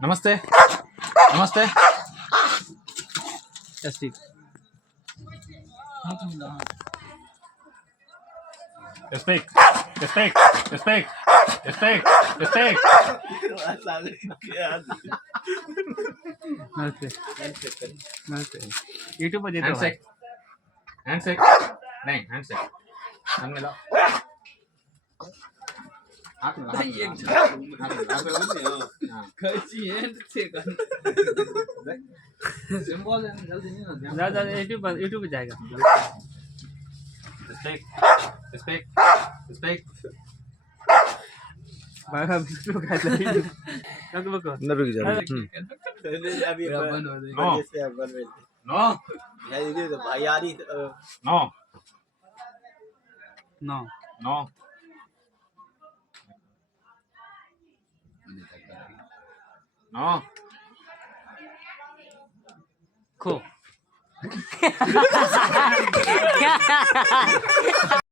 नमस्ते नमस्ते Speak. Speak speak speak speak speak नमस्ते नमस्ते यूट्यूब पर देता हैंडशेक हैंडशेक नहीं हैंडशेक हाथ मिलाओ हाथ मिलाओ हाथ मिलाओ हाँ सिंबल जल्दी नहीं होता ज़्यादा यूट्यूब पे जाएगा स्पीक स्पीक स्पीक बाबा बिस्कुट खा ले कब को अंदर रुक जा अभी बंद हो गई नो से बंद हो गई नो यार ये तो भाई यार ही नो नो नो नो खो